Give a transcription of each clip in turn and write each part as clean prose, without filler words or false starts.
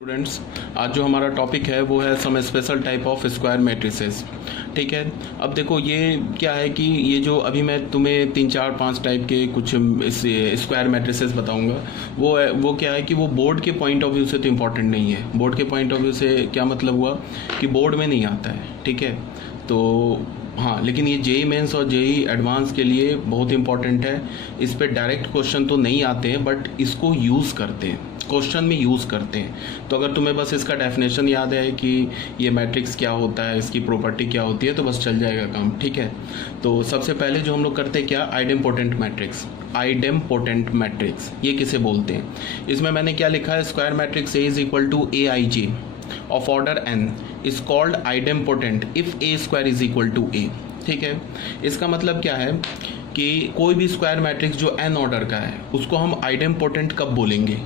Students, आज जो हमारा टॉपिक है वो है some special type of square matrices. ठीक है। अब देखो ये क्या है कि ये जो अभी मैं तुम्हें 3 4 5 टाइप के कुछ स्क्वायर मैट्रिसेस बताऊंगा, वो क्या है कि वो बोर्ड के पॉइंट ऑफ व्यू से तो इम्पोर्टेंट नहीं है। बोर्ड के पॉइंट ऑफ व्यू से क्या मतलब हुआ कि बोर्ड में नहीं आता है। ठीक है। तो हाँ, लेकिन ये जेई मेंस और जेई एडवांस के लिए बहुत इंपॉर्टेंट है। इस पे डायरेक्ट क्वेश्चन तो नहीं आते हैं, बट इसको यूज़ करते हैं, क्वेश्चन में यूज़ करते हैं। तो अगर तुम्हें बस इसका डेफिनेशन याद है कि ये मैट्रिक्स क्या होता है, इसकी प्रॉपर्टी क्या होती है, तो बस चल जाएगा काम। ठीक है। तो सबसे पहले जो हम लोग करते हैं क्या, आइडेम्पोटेंट मैट्रिक्स। आइडेम्पोटेंट मैट्रिक्स ये किसे बोलते हैं? इसमें मैंने क्या लिखा है, square matrix A is equal to A I J of order n is called idempotent if A square is equal to A. ठीक है। इसका मतलब क्या है कि कोई भी स्क्वायर मैट्रिक्स जो n ऑर्डर का है उसको हम आइडेम्पोटेंट कब बोलेंगे?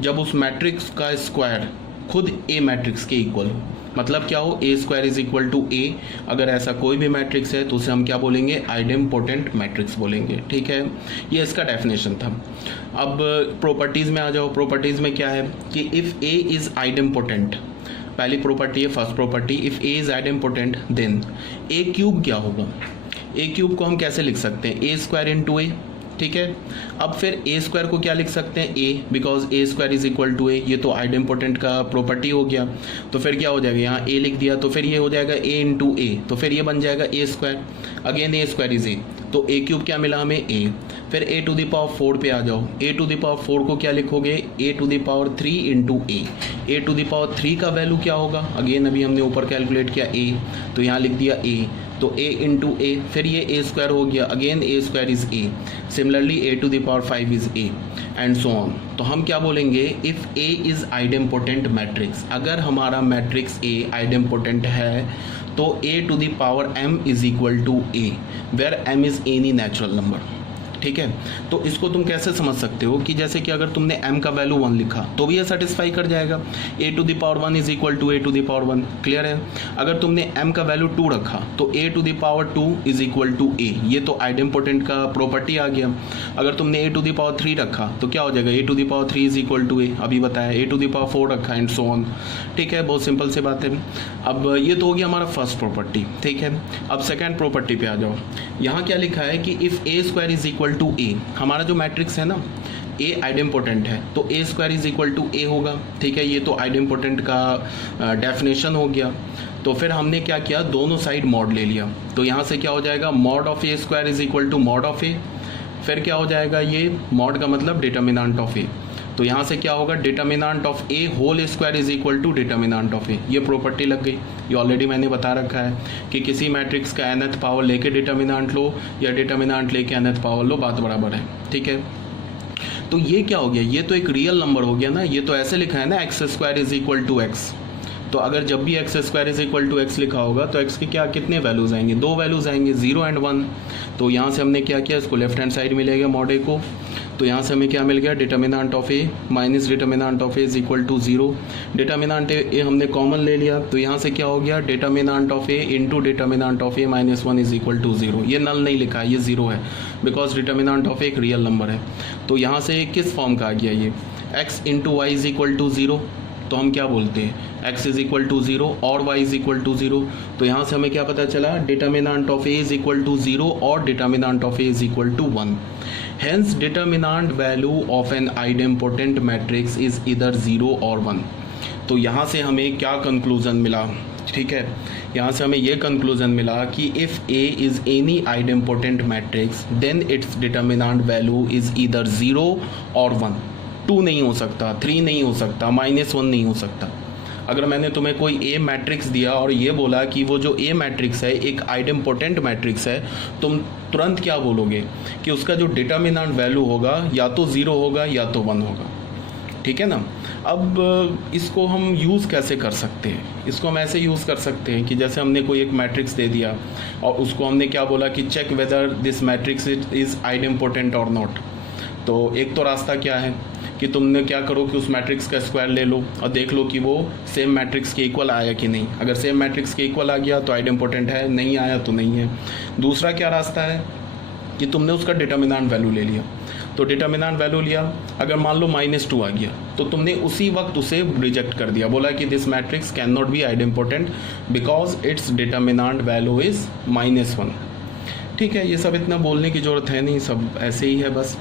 जब उस मैट्रिक्स का स्क्वायर खुद ए मैट्रिक्स के इक्वल हो। मतलब क्या हो, ए स्क्वायर इज इक्वल टू ए। अगर ऐसा कोई भी मैट्रिक्स है तो उसे हम क्या बोलेंगे, आइडेम्पोटेंट मैट्रिक्स बोलेंगे। ठीक है। ये इसका डेफिनेशन था। अब प्रॉपर्टीज़ में आ जाओ। प्रॉपर्टीज़ में क्या है कि इफ़ ए इज़ आइडेम्पोटेंट, पहली प्रॉपर्टी है first property, if A is idempotent then A cube क्या होगा? ए क्यूब को हम कैसे लिख सकते हैं, ए स्क्वायर इंटू ए। ठीक है। अब फिर ए स्क्वायर को क्या लिख सकते हैं, A, because A square is equal to A. ये तो आइडेम्पोटेंट का प्रॉपर्टी हो गया। तो फिर क्या हो जाएगा, यहाँ ए लिख दिया तो फिर ये हो जाएगा ए इंटू ए, तो फिर ये बन जाएगा A square. Again A square is A, तो ए क्यूब क्या मिला हमें, ए। फिर ए टू द पावर 4 पे आ जाओ। ए टू द पावर 4 को क्या लिखोगे, A to the power 3 into A. A to the power 3 का वैल्यू क्या होगा, अगेन अभी हमने ऊपर कैलकुलेट किया ए, तो यहाँ लिख दिया ए, तो ए इंटू ए, फिर ये ए स्क्वायर हो गया, again A square is A. Similarly A to the power 5 is A and so on. तो हम क्या बोलेंगे, if A is idempotent matrix, अगर हमारा मैट्रिक्स ए आइडेम्पोटेंट है तो A to the power m is equal to A, where m is any natural number. ठीक है। तो इसको तुम कैसे समझ सकते हो कि जैसे कि अगर तुमने m का वैल्यू 1 लिखा तो भी ये सेटिस्फाई कर जाएगा, a to the power 1 is equal to a to the power 1। Clear है। अगर तुमने m का वैल्यू 2 रखा तो a to the power 2 is equal to a, ये तो आइडेम्पोटेंट का प्रॉपर्टी आ गया। अगर तुमने a टू द पावर 3 रखा तो क्या हो जाएगा, a to the power 3 is equal to a, अभी बताया। a टू द पावर 4 रखा एंड सो ऑन। ठीक है, बहुत सिंपल से बात है। अब ये तो हो गया हमारा फर्स्ट प्रॉपर्टी। ठीक है। अब सेकेंड प्रॉपर्टी पे आ जाओ। यहाँ क्या लिखा है कि if A square is equal to A, हमारा जो मैट्रिक्स है ना, ए आइडेम्पोटेंट है तो A square is equal to A होगा। ठीक है। ये तो आइडेम्पोटेंट का डेफिनेशन हो गया। तो फिर हमने क्या किया, दोनों साइड मॉड ले लिया। तो यहाँ से क्या हो जाएगा, mod of A square is equal to mod of A. फिर क्या हो जाएगा, ये मॉड का मतलब डिटर्मिनेंट ऑफ ए। तो यहाँ से क्या होगा, determinant of A whole square is equal to determinant of A. ये प्रॉपर्टी लग गई। ये ऑलरेडी मैंने बता रखा है कि किसी मैट्रिक्स का nth पावर लेके डिटर्मिनेंट लो या डिटर्मिनेंट लेके nth पावर लो, बात बराबर है। ठीक है। तो ये क्या हो गया, ये तो एक रियल नंबर हो गया ना। ये तो ऐसे लिखा है ना, x square is equal to x. तो अगर जब भी x square is equal to x लिखा होगा तो एक्स के क्या कितने वैल्यूज आएंगे, 2 वैल्यूज आएंगे, 0 एंड 1। तो यहाँ से हमने क्या किया, इसको लेफ्ट हैंड साइड में ले गया मॉड ए को। तो यहाँ से हमें क्या मिल गया, determinant of A minus determinant of A is equal to 0। Determinant A हमने कॉमन ले लिया, तो यहाँ से क्या हो गया, determinant of A into determinant of A minus 1 is equal to 0। ये नल नहीं लिखा है, ये 0 है, बिकॉज डिटर्मिनेंट ऑफ ए एक रियल नंबर है। तो यहाँ से किस फॉर्म का आ गया, ये x into y is equal to 0। तो हम क्या बोलते हैं, x इज इक्वल टू 0 और y इज इक्वल टू 0। तो यहाँ से हमें क्या पता चला, determinant of a is equal to 0 और determinant of a is equal to 1। Hence determinant value of an idempotent matrix is इधर 0 और 1। तो यहाँ से हमें क्या कंक्लूजन मिला, ठीक है, यहाँ से हमें ये कंक्लूजन मिला कि if a is any idempotent matrix then its determinant value is इधर 0 और 1। 2 नहीं हो सकता, 3 नहीं हो सकता, -1 नहीं हो सकता। अगर मैंने तुम्हें कोई ए मैट्रिक्स दिया और ये बोला कि वो जो ए मैट्रिक्स है एक आइडेम्पोटेंट मैट्रिक्स है, तुम तुरंत क्या बोलोगे कि उसका जो डिटर्मिनेंट वैल्यू होगा या तो 0 होगा या तो 1 होगा। ठीक है ना। अब इसको हम यूज़ कैसे कर सकते हैं, इसको हम ऐसे यूज़ कर सकते हैं कि जैसे हमने कोई एक मैट्रिक्स दे दिया और उसको हमने क्या बोला कि check whether this matrix is idempotent और नॉट। तो एक तो रास्ता क्या है कि तुमने क्या करो कि उस मैट्रिक्स का स्क्वायर ले लो और देख लो कि वो सेम मैट्रिक्स के इक्वल आया कि नहीं। अगर सेम मैट्रिक्स के इक्वल आ गया तो आइडेम्पोटेंट है, नहीं आया तो नहीं है। दूसरा क्या रास्ता है कि तुमने उसका डिटर्मिनेंट वैल्यू ले लिया। तो डिटर्मिनेंट वैल्यू लिया, अगर मान लो -2 आ गया तो तुमने उसी वक्त उसे रिजेक्ट कर दिया, बोला कि this matrix can not be idempotent because it's determinant value is -1। ठीक है, ये सब इतना बोलने की ज़रूरत है नहीं, सब ऐसे ही है बस।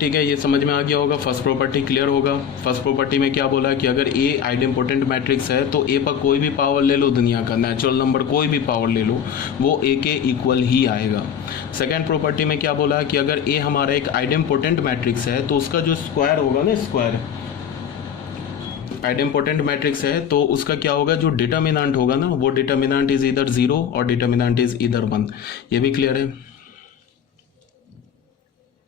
ठीक है, ये समझ में आ गया होगा, फर्स्ट प्रॉपर्टी क्लियर होगा। फर्स्ट प्रॉपर्टी में क्या बोला कि अगर ए आइडेम्पोटेंट मैट्रिक्स है तो ए पर कोई भी पावर ले लो, दुनिया का नेचुरल नंबर कोई भी पावर ले लो, वो ए के इक्वल ही आएगा। सेकेंड प्रॉपर्टी में क्या बोला कि अगर ए हमारा एक आइडेम्पोटेंट मैट्रिक्स है तो उसका जो स्क्वायर होगा ना, स्क्वायर आइडेम्पोटेंट मैट्रिक्स है तो उसका क्या होगा, जो डिटर्मिनेंट होगा ना, वो डिटर्मिनेंट इज इधर 0 और डिटर्मिनेंट इज इधर 1। ये भी क्लियर है।